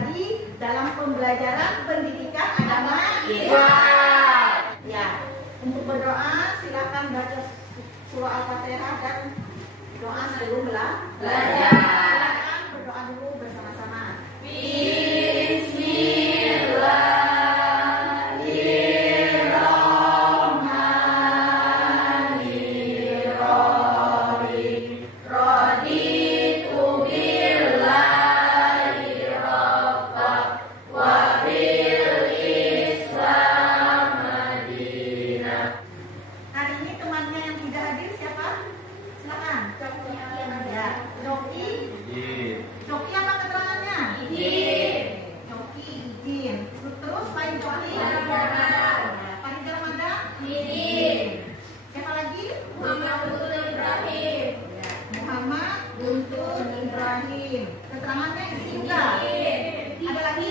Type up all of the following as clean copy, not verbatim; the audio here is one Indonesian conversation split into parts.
pribadi dalam pembelajaran pendidikan agama Islam. Ya, untuk berdoa silakan baca surah Al-Fatihah dan doa sebelum belajar. Silakan berdoa dulu bersama-sama. Hari ini temannya yang tidak hadir siapa? Silakan. Ya, Joki. Joki apa keterangannya? Joki izin. Terus lain Joki? Faridja Ramadan? Siapa lagi? Muhammad Guntur Ibrahim. Keterangannya isi enggak? Ada lagi?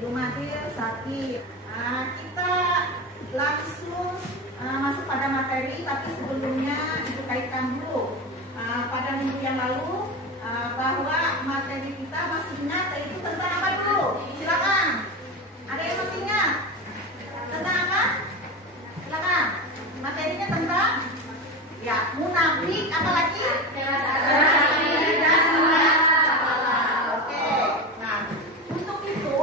Jumadil Sakit. Nah, kita langsung masuk pada materi, tapi sebelumnya itu kaitkan dulu pada minggu yang lalu bahwa materi kita masih ingat yaitu tentang apa dulu? Silakan. Ada yang masih ingat? Tentang apa? Silakan. Materinya tentang munafik, apa lagi? Oke. Nah, untuk itu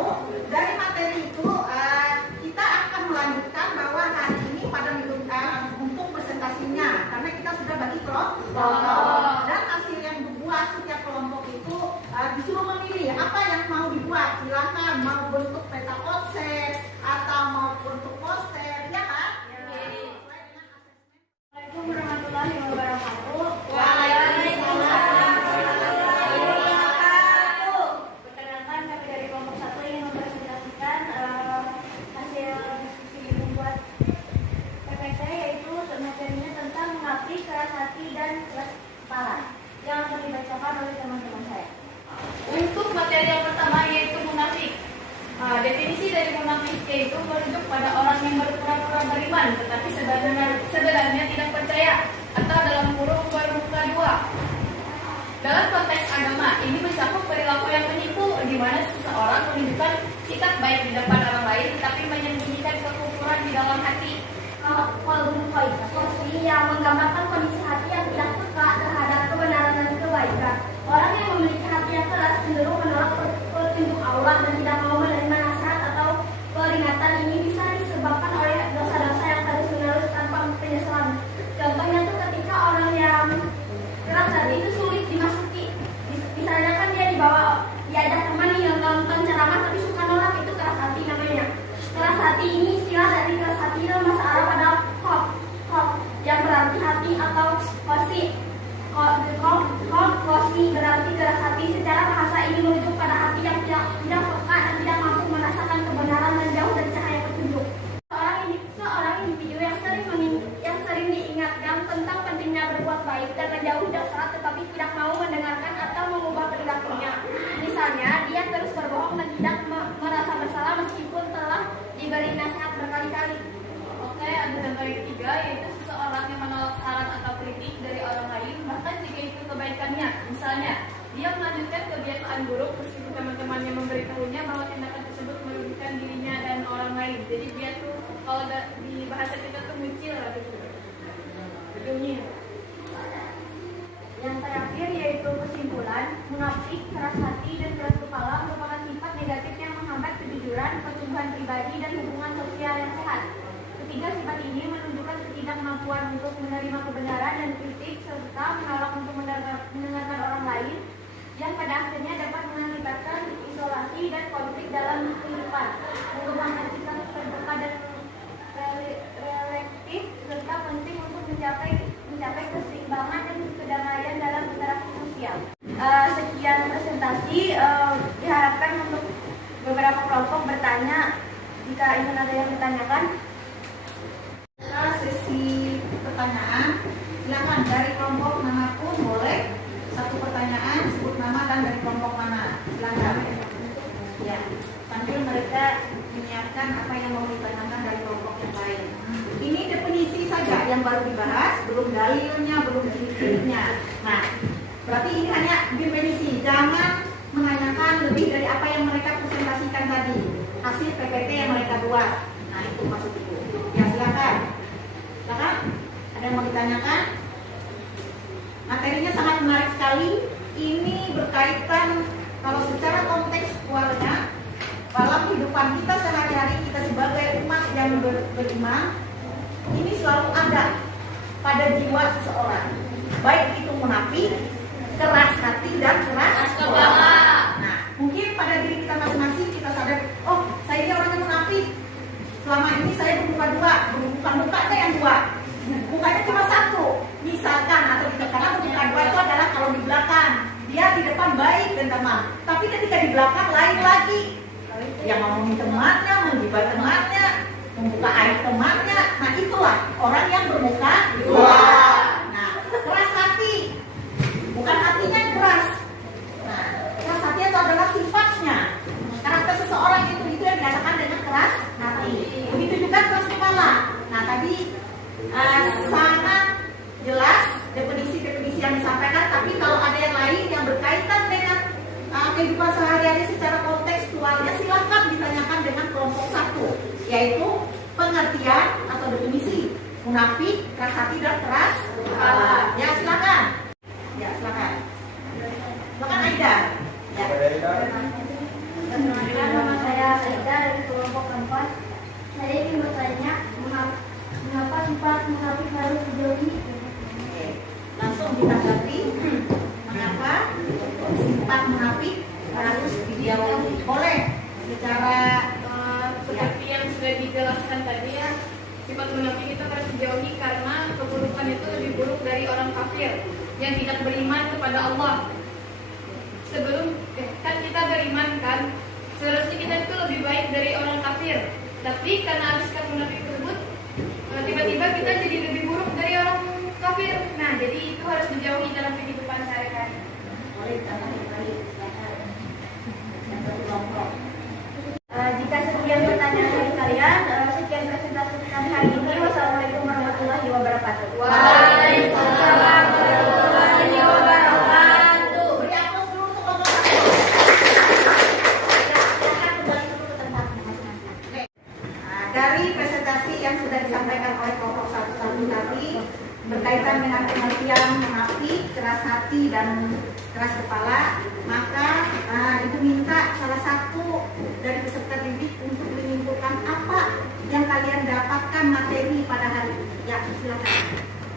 dari materi itu kita akan melanjutkan bahwa hari ini pada minggu untuk presentasinya, karena kita sudah bagi kelompok dan hasil yang dibuat setiap kelompok itu disuruh memilih apa yang mau dibuat. Silakan mau bentuk peta konsep atau mau bentuk poster, ya kan? Assalamualaikum warahmatullahi wabarakatuh. Perkenalkan, kami dari kelompok 1 ingin mempresentasikan hasil diskusi membuat PPT, yaitu materinya tentang munafik, keras hati, dan keras kepala yang akan dibacakan oleh teman-teman saya. Untuk materi yang pertama yaitu munafik. Definisi dari munafik yaitu merujuk pada orang yang berpura-pura beriman tetapi sebenarnya tidak percaya, atau dalam kurung bermuka dua. Dalam konteks agama, ini mencakup perilaku yang menipu, di mana seseorang menunjukkan sikap baik di depan orang lain tetapi menyembunyikan kekufuran di dalam hati. Posisi yang menggambarkan kondisi hati yang tidak peka terhadap kebenaran dan kebaikan. Orang yang memiliki hati yang keras cenderung menolak petunjuk Allah dan tidak mau menerima nasihat atau peringatan. Ini bisa disebabkan oleh dosa-dosa yang terus-menerus tanpa penyesalan. Contohnya tuh ketika orang yang keras hati itu sulit dimasuki. Misalnya kan dia diajak teman nih yang nonton ceramah tapi suka nolak, itu keras hati namanya. Keras hati ini, istilah dari keras hati dalam bahasa Arab adalah khof, yang berarti hati atau kosi. Kosi berarti keras hati. Secara bahasa ini merujuk pada hati yang tidak peka dan tidak mampu merasakan kebenaran dan jauh dari cahaya petunjuk. Seorang individu yang sering diingatkan tentang pentingnya berbuat baik dan menjauhi dosa, tetapi tidak mau mendengarkan atau mengubah perilakunya. Misalnya, dia terus berbohong dan tidak merasa bersalah meskipun telah diberi nasihat berkali-kali. Oke, ada contoh yang ketiga yaitu seseorang yang menolak saran atau kritik dari orang lain bahkan jika itu kebaikannya. Misalnya, dia melanjutkan kebiasaan buruk meskipun teman-temannya memberitahunya bahwa tindakan tersebut merugikan dirinya dan orang lain. Jadi dia tuh kalau di bahasa kita tuh muncul lah gitu. Begini. Yang terakhir yaitu kesimpulan, munafik, keras hati, dan keras kepala merupakan sifat negatif yang menghambat kejujuran, pertumbuhan pribadi, dan hubungan sosial yang sehat. Ketiga sifat ini menunjukkan ketidakmampuan untuk menerima kebenaran dan kritik, serta menolak untuk mendengarkan orang lain, yang pada akhirnya dapat mengakibatkan isolasi dan konflik dalam kehidupan, mengembangkan sikap terbuka dan relatif, serta penting untuk mencapai keseimbangan dan kedamaian dalam interaksi sosial. Sekian presentasi, diharapkan untuk beberapa kelompok bertanya jika ingin ada yang ditanyakan. Sesi pertanyaan, silakan dari kelompok manapun boleh. Satu pertanyaan, sebut nama dan dari kelompok mana. Silakan. Ya, sambil mereka menyiapkan apa yang mau ditanyakan dari kelompok yang lain. Ini definisi saja yang baru dibahas, belum dalilnya, belum ciri-cirinya. Nah, berarti ini hanya definisi. Jangan keluar. Nah itu maksud Ibu. Ya silakan. Silakan. Ada yang mau ditanyakan? Materinya sangat menarik sekali. Ini berkaitan kalau secara kontekstualnya dalam kehidupan kita sehari-hari, kita sebagai umat yang beriman, ini selalu ada pada jiwa seseorang, baik itu munafik, keras hati dan keras kepala. Nah, mungkin pada diri kita masing-masing kita sadar, oh saya ini orangnya munafik. Selama ini saya berbuka dua, bukan mukanya yang dua, mukanya cuma satu. Misalkan atau tidak, karena berbuka dua itu adalah kalau di belakang dia di depan baik dan teman, tapi ketika di belakang lain lagi. Yang ngomongin temannya, menggibah temannya, membuka aib temannya. Nah itulah orang yang bermuka dua. Nah keras hati, bukan hatinya yang keras. Nah keras hati itu adalah sifatnya, karakter seseorang itu yang dikatakan dengan keras hati. Begitu juga keras kepala. Nah tadi sangat jelas definisi-definisi yang disampaikan. Tapi kalau ada yang lain yang berkaitan dengan kehidupan sehari-hari secara kontekstualnya, silakan ditanyakan dengan kelompok satu, yaitu pengertian atau definisi munafik, keras hati dan keras kepala. Ya silakan. Ya silakan. Silakan Aida. Ya. Nama saya Aida dari kelompok 4. Saya ingin bertanya, mengapa sifat munafik harus dijauhi? Oke. Langsung ditanggapi. Mengapa sifat munafik harus dijauhi? Boleh secara Seperti yang sudah dijelaskan tadi ya, sifat munafik itu harus dijauhi karena keburukan itu lebih buruk dari orang kafir yang tidak beriman kepada Allah. Sebelum kan kita beriman kan, seharusnya kita itu lebih baik dari orang kafir. Tapi karena habis sifat munafik tersebut, tiba-tiba kita jadi lebih buruk dari orang kafir. Nah, jadi itu harus dijauhi dalam kehidupan sehari-hari. boleh ditanggapi lagi. Yang berkelompok. Jika sekian pertanyaan dari kalian, sekian presentasi kami hari ini. Wassalamualaikum warahmatullahi wabarakatuh. Waalaikumsalam warahmatullahi wabarakatuh. Beri aplaus dulu untuk kelompok satu. Silakan kembali dulu ke tempatnya masing-masing. Oke. Nah, dari presentasi yang sudah disampaikan oleh kelompok satu tadi berkaitan dengan pengertian munafik, keras hati dan keras kepala, maka itu minta salah satu dari peserta didik untuk menyimpulkan apa yang kalian dapatkan materi pada hari ini. Ya silakan.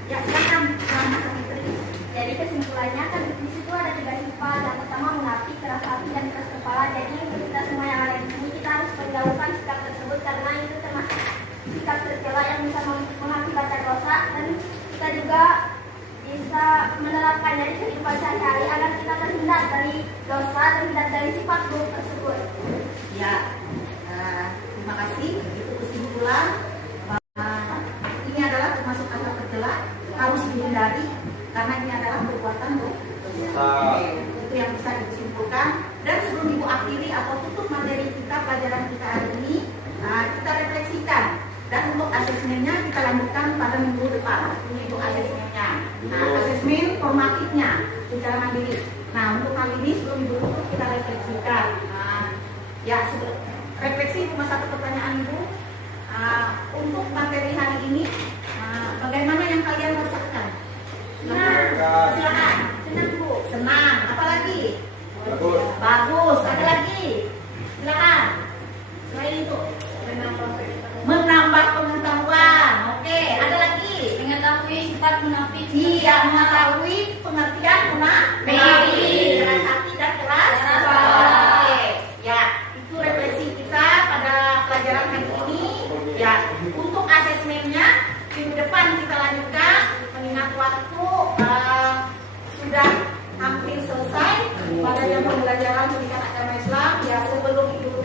Ya silakan Mas Fitri. Jadi kesimpulannya kan di situ ada 3 sifat. Yang pertama munafik, keras hati dan keras kepala. Jadi untuk kita semua yang ada di sini, kita harus menjauhkan sikap tersebut karena itu termasuk sikap tercela yang bisa mengakibatkan dosa, dan kita juga bisa menerapkannya di kehidupan sehari-hari agar kita terhindar dari dosa, terhindar dari sifat buruk tersebut. Ya, terima kasih. Itu kesimpulan. Ini adalah termasuk kata tercela, harus dihindari karena ini adalah perbuatan dosa. Itu yang bisa disimpulkan. Dan sebelum Ibu akhiri atau tutup materi kita, pelajaran kita hari ini, kita refleksikan. Dan untuk asesmennya kita lanjutkan pada minggu depan. Ini untuk asesmennya. Nah, asesmen formatifnya secara mandiri. Nah, untuk kali ini sebelum Ibu tutup kita refleksikan. Ya, refleksi cuma satu pertanyaan Ibu. Untuk materi hari ini, bagaimana yang kalian rasakan? Silakan. Senang Bu. Senang. Apa lagi? Bagus. Bagus. Ada lagi? Silakan. Selain itu, menambah pengetahuan. Oke. Ada lagi? Mengetahui sifat munafik. Iya, mengetahui pengertian munafik, keras hati dan keras kepala. Oke. Ya, itu refleksi kita pada pelajaran hari ini. Ya, untuk asesmennya minggu depan kita lanjutkan. Mengingat waktu sudah hampir selesai pada jam pembelajaran pendidikan agama Islam. Ya, sebelum Ibu